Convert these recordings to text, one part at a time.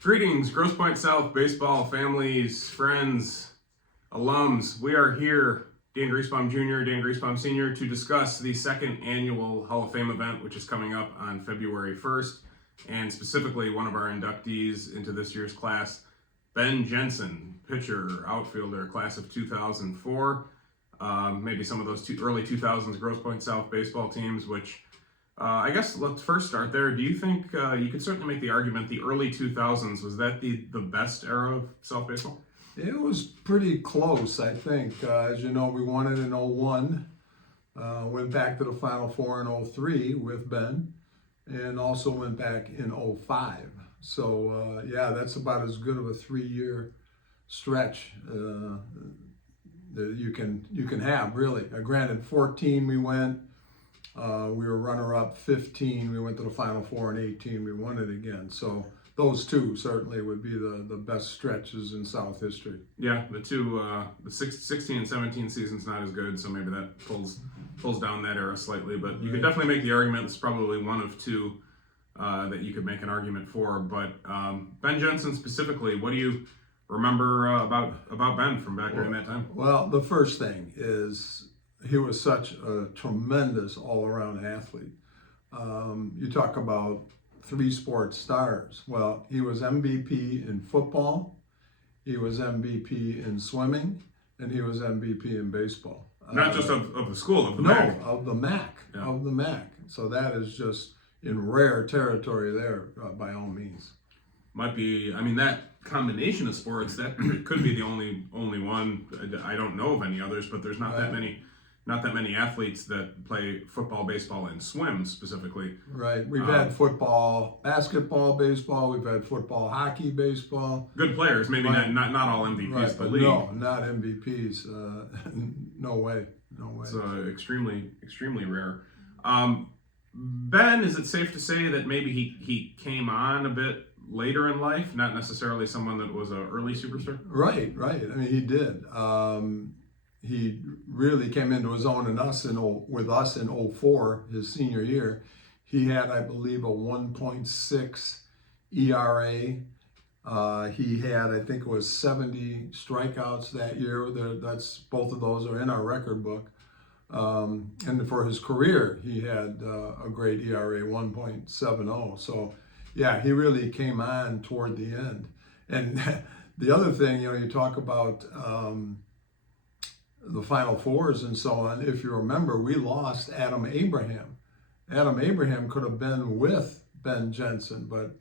Greetings, Grosse Pointe South baseball families, friends, alums. We are here, Dan Griesbaum Jr., Dan Griesbaum Sr., to discuss the second annual Hall of Fame event, which is coming up on February 1st, and specifically one of our inductees into this year's class, Ben Jenzen, pitcher, outfielder, class of 2004. Maybe some of those early 2000s Grosse Pointe South baseball teams, which I guess let's first start there. Do you think you could certainly make the argument the early 2000s, was that the best era of South baseball? It was pretty close, I think. As you know, we won it in 01, went back to the Final Four in 03 with Ben, and also went back in 05. So, yeah, that's about as good of a 3-year stretch that you can have, really. Granted, 14 we went. We were runner-up. 15 we went to the Final Four, and 18 we won it again. So those two certainly would be the best stretches in South history. Yeah, the 16 and 17 season's not as good, so maybe that pulls down that era slightly. But you could definitely make the argument it's probably one of two that you could make an argument for. But Ben Jenzen specifically, what do you remember about Ben from back during that time? Well, the first thing is he was such a tremendous all-around athlete. You talk about 3 sports stars. Well, he was MVP in football, he was MVP in swimming, and he was MVP in baseball. Not just of the school, of the MAC. No, of the MAC, Yeah. of the MAC. So that is just in rare territory there, by all means. Might be, I mean, that combination of sports, that could be the only one. I don't know of any others, but there's not that many athletes that play football, baseball, and swim specifically. Right. We've had football, basketball, baseball. We've had football, hockey, baseball. Good players, maybe not all MVPs Right, of the but league. no, not MVPs. No way. It's extremely rare. Ben, is it safe to say that maybe he came on a bit later in life, not necessarily someone that was an early superstar? Right. I mean, he did. He really came into his own with us in 04, his senior year. He had, I believe, a 1.6 ERA. He had, I think it was 70 strikeouts that year. That's both of those are in our record book. And for his career, he had a great ERA, 1.70. So, yeah, he really came on toward the end. And the other thing, you talk about the Final Fours and so on. If you remember, we lost Adam Abraham. Adam Abraham could have been with Ben Jenzen, but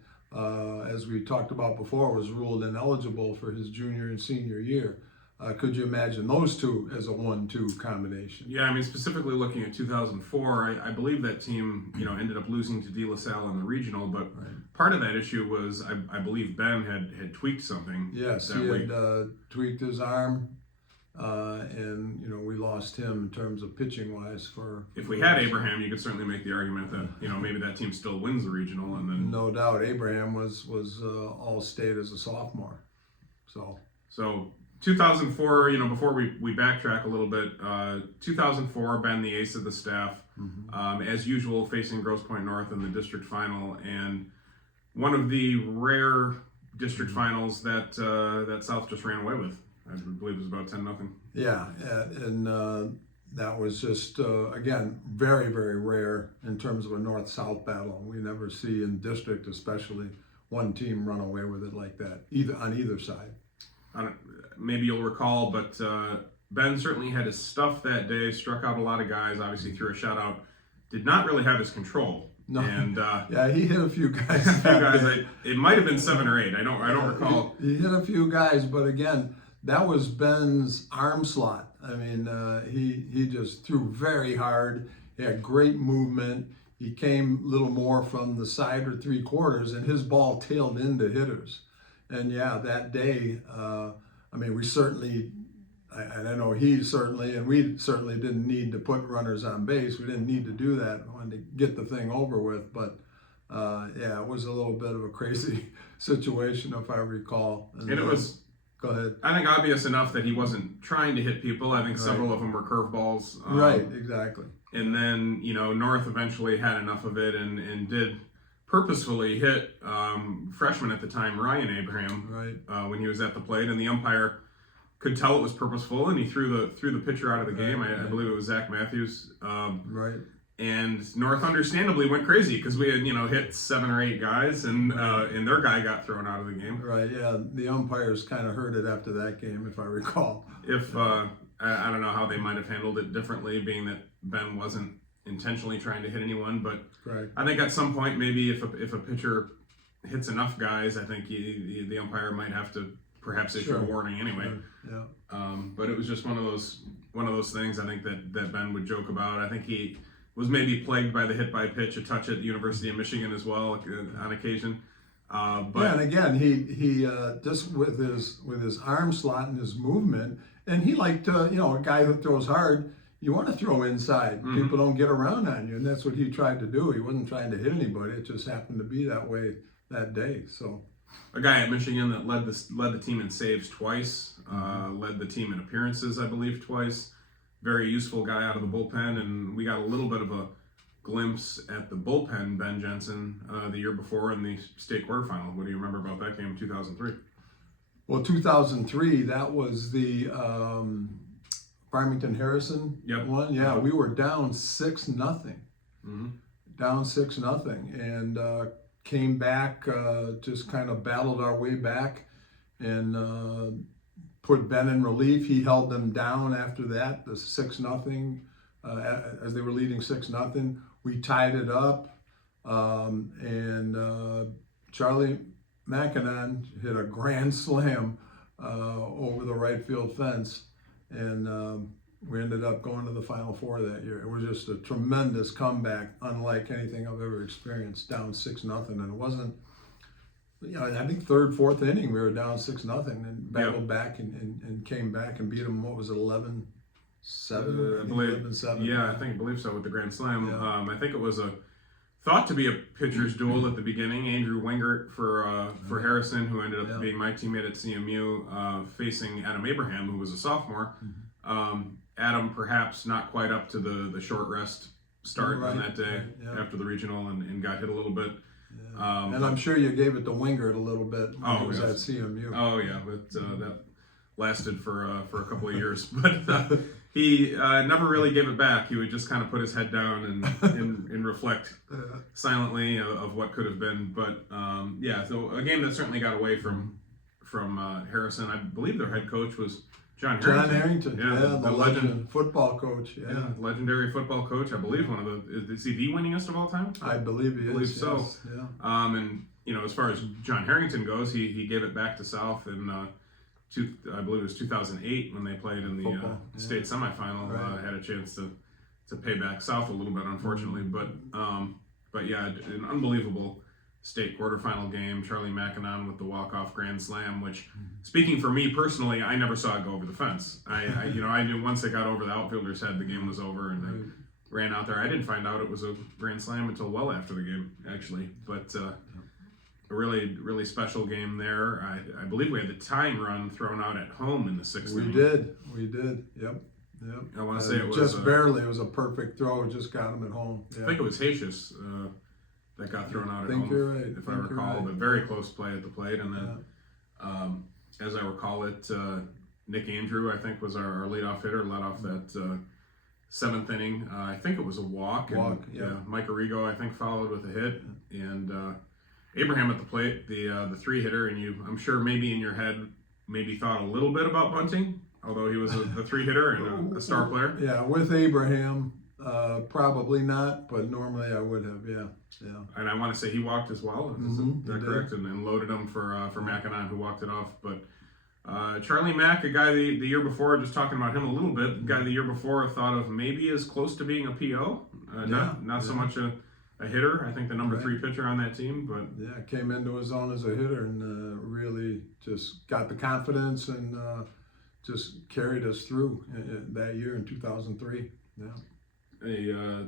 as we talked about before, was ruled ineligible for his junior and senior year. Could you imagine those two as a 1-2 combination? Yeah, I mean, specifically looking at 2004, I believe that team, ended up losing to De La Salle in the regional, but part of that issue was, I believe Ben had tweaked something. Yes, he had tweaked his arm. And we lost him in terms of pitching wise. If we had Abraham, you could certainly make the argument that maybe that team still wins the regional, and then no doubt Abraham was all state as a sophomore. So 2004, before we backtrack a little bit, 2004, Ben, the ace of the staff, as usual, facing Grosse Pointe North in the district final, and one of the rare district finals that South just ran away with. I believe it was about 10-0. Yeah, and that was just, again, very, very rare in terms of a north-south battle. We never see in district, especially, one team run away with it like that, on either side. Maybe you'll recall, but Ben certainly had his stuff that day, struck out a lot of guys, obviously threw a shutout, did not really have his control. No. And yeah, he hit a few guys. It might have been 7 or 8. I don't recall. He hit a few guys, but again, that was Ben's arm slot. I mean, he just threw very hard. He had great movement. He came a little more from the side or 3/4, and his ball tailed into hitters. And yeah, that day, we certainly, and I know he certainly, and we certainly didn't need to put runners on base. We didn't need to do that. We wanted to get the thing over with. But yeah, it was a little bit of a crazy situation, if I recall. And it was. Go ahead. I think obvious enough that he wasn't trying to hit people. I think several of them were curveballs. Right, exactly. And then, North eventually had enough of it and did purposefully hit freshman at the time, Ryan Abraham, Right. when he was at the plate, and the umpire could tell it was purposeful, and he threw the pitcher out of the game. I believe it was Zach Matthews. Right. And North understandably went crazy because we had hit 7 or 8 guys, and their guy got thrown out of the game. Right. Yeah. The umpires kind of heard it after that game, if I recall. If I don't know how they might have handled it differently, being that Ben wasn't intentionally trying to hit anyone, but Right. I think at some point maybe if a pitcher hits enough guys, I think the umpire might have to perhaps issue a warning anyway. Sure. Yeah. But it was just one of those things I think that Ben would joke about. I think he was maybe plagued by the hit by pitch, a touch at the University of Michigan as well on occasion. But yeah, and again, he just with his arm slot and his movement, and he liked a guy who throws hard. You want to throw inside. Mm-hmm. People don't get around on you, and that's what he tried to do. He wasn't trying to hit anybody. It just happened to be that way that day. So, a guy at Michigan that led the team in saves twice, led the team in appearances, I believe, twice. Very useful guy out of the bullpen, and we got a little bit of a glimpse at the bullpen, Ben Jenzen, the year before in the state quarterfinal. What do you remember about that game in 2003? Well, 2003, that was the Farmington Harrison one. Yeah, we were down 6-0. Mm-hmm. Down 6-0, and came back, just kind of battled our way back, and put Ben in relief. He held them down after that, the 6-0, as they were leading 6-0. We tied it up, and Charlie McKinnon hit a grand slam over the right field fence, and we ended up going to the Final Four that year. It was just a tremendous comeback, unlike anything I've ever experienced, down 6-0, and it wasn't, I think third, fourth inning, we were down 6-0 and battled back and came back and beat them. What was it, 11-7? I believe 11-7. Yeah, I believe so with the grand slam. Yeah. I think it was thought to be a pitcher's duel at the beginning. Andrew Wingert for Harrison, who ended up being my teammate at CMU, facing Adam Abraham, who was a sophomore. Adam perhaps not quite up to the short rest start on that day after the regional and got hit a little bit. And I'm sure you gave it to Wingert a little bit when he was at CMU. Oh yeah, but that lasted for a couple of years. But he never really gave it back. He would just kind of put his head down and reflect silently of what could have been. But so a game that certainly got away from Harrison. I believe their head coach was John Harrington. The legend football coach. Yeah, legendary football coach. I believe is he the winningest of all time? I believe he is. I believe so. Yes. Yeah. And as far as John Harrington goes, he gave it back to South in I believe it was 2008 when they played in the state semifinal. Right. Had a chance to pay back South a little bit, unfortunately, but yeah, an unbelievable state quarterfinal game. Charlie McKinnon with the walk-off grand slam, which, speaking for me personally, I never saw it go over the fence. I knew once it got over the outfielder's head, the game was over, and I ran out there. I didn't find out it was a grand slam until well after the game, actually. But a really, really special game there. I believe we had the tying run thrown out at home in the 6th inning. We did. Yep. I want to say it was just barely. It was a perfect throw. It just got him at home. Yeah. I think it was Haitius that got thrown out at home. You're right. If I recall, but very close play at the plate. And then, as I recall it, Nick Andrew, I think, was our leadoff hitter, led off that 7th inning. I think it was a walk. Mike Arrigo, I think, followed with a hit. And Abraham at the plate, the 3-hitter, and I'm sure maybe in your head maybe thought a little bit about bunting, although he was the 3-hitter and a star player. Yeah, with Abraham, probably not, but normally I would have. Yeah. And I want to say he walked as well. Is that correct? And loaded him for McKinnon, who walked it off. But Charlie Mack, a guy the year before, just talking about him a little bit, guy the year before thought of maybe as close to being a PO, not so much a hitter. I think the number 3 pitcher on that team, but came into his own as a hitter and really just got the confidence and just carried us through that year in 2003. A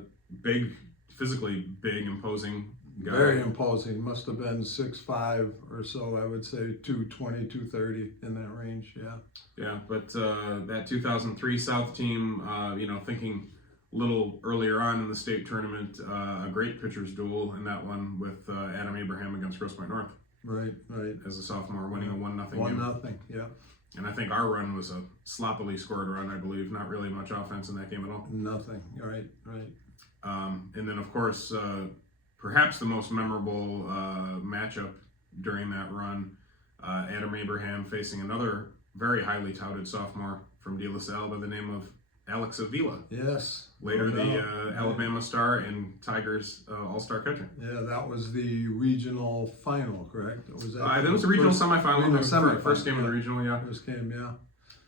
physically big, imposing guy. Very imposing. Must have been 6'5" or so. I would say 220, 230 in that range. Yeah. But that 2003 South team, thinking little earlier on in the state tournament, a great pitcher's duel in that one with Adam Abraham against Grosse Pointe North. Right. As a sophomore, winning a 1-0 game. 1-0, yeah. And I think our run was a sloppily scored run, I believe. Not really much offense in that game at all. Nothing. Right. And then, of course, perhaps the most memorable matchup during that run, Adam Abraham facing another very highly touted sophomore from De La Salle by the name of Alex Avila. Yes. Later the Alabama star and Tigers all-star catcher. Yeah, that was the regional final, correct? Was that That was the regional semifinal. First game of the regional, yeah. First game, yeah.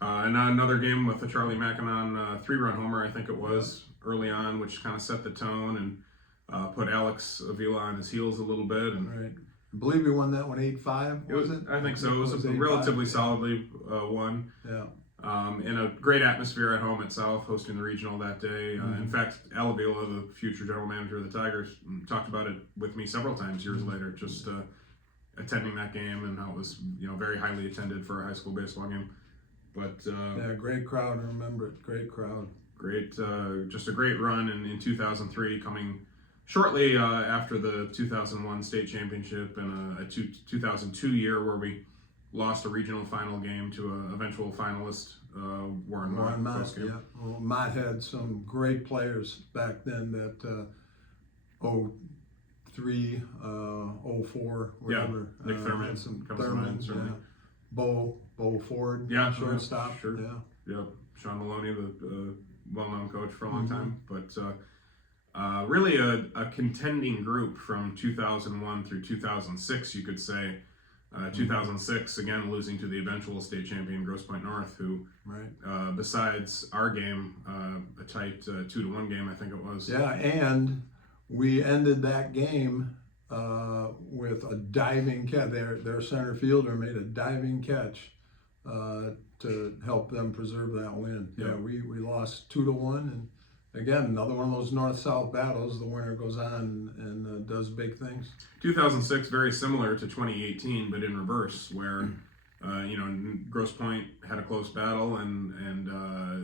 And another game with the Charlie Mackinon 3-run homer, I think it was, early on, which kind of set the tone and put Alex Avila on his heels a little bit. And right. I believe we won that one 8-5, was it? I think so. It was a relatively solidly won. Yeah. In a great atmosphere at home at South, hosting the regional that day. In fact, Al Avila, the future general manager of the Tigers, talked about it with me several times years later, just attending that game and how it was, very highly attended for a high school baseball game. But yeah, great crowd. I remember it. Great crowd. Great, just a great run in 2003, coming shortly after the 2001 state championship and a 2002 year where we lost a regional final game to an eventual finalist, Warren Mott. Yeah. Well, Mott had some great players back then that 03, 04, whatever. Nick Thurman had some comes to mind, certainly. Yeah. Bo Ford, shortstop. Sure. Yeah. Yep. Sean Maloney, the well-known coach for a long time. But really a contending group from 2001 through 2006, you could say. 2006, again, losing to the eventual state champion Grosse Pointe North, who, besides our game, a tight 2-1 game, I think it was. Yeah, and we ended that game with a diving catch. Their center fielder made a diving catch to help them preserve that win. Yeah, we lost 2-1, and again, another one of those north-south battles. The winner goes on and does big things. 2006, very similar to 2018, but in reverse, where Grosse Pointe had a close battle, and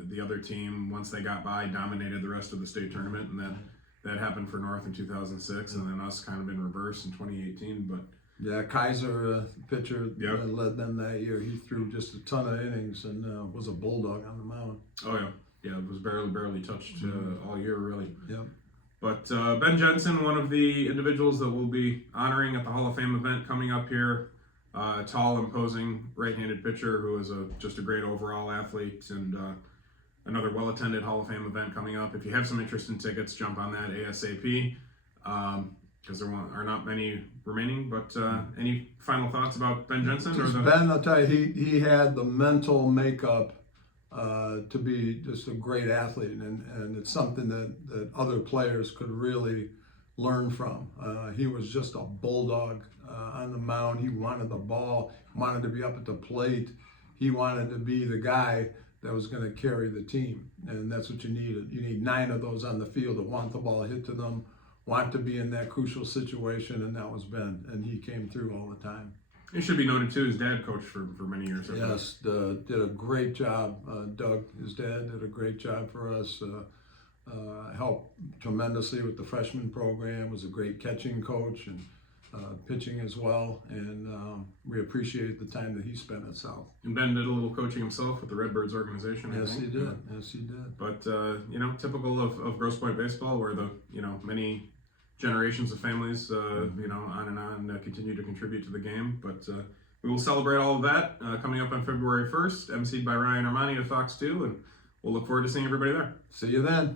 the other team, once they got by, dominated the rest of the state tournament, and that happened for North in 2006, and then us kind of in reverse in 2018. But yeah, Kaiser, pitcher, led them that year. He threw just a ton of innings and was a bulldog on the mound. Oh yeah. Yeah, it was barely touched all year, really. Yep. But Ben Jenzen, one of the individuals that we'll be honoring at the Hall of Fame event coming up here, tall, imposing right-handed pitcher who is just a great overall athlete, and another well-attended Hall of Fame event coming up. If you have some interest in tickets, jump on that ASAP, because there are not many remaining. But any final thoughts about Ben Jenzen? Ben, I'll tell you, he had the mental makeup to be just a great athlete, and it's something that other players could really learn from. He was just a bulldog on the mound. He wanted the ball, wanted to be up at the plate. He wanted to be the guy that was going to carry the team, and that's what you needed. You need 9 of those on the field that want the ball hit to them, want to be in that crucial situation, and that was Ben, and he came through all the time. It should be noted too, his dad coached for many years. Yes, did a great job. Doug, his dad, did a great job for us. Helped tremendously with the freshman program, was a great catching coach and pitching as well. And we appreciate the time that he spent at South. And Ben did a little coaching himself with the Redbirds organization. Yes, he did. Yes, he did. But, typical of Grosse Pointe baseball, where the, many generations of families, on and on, continue to contribute to the game. But we will celebrate all of that coming up on February 1st, emceed by Ryan Armani of Fox 2, and we'll look forward to seeing everybody there. See you then.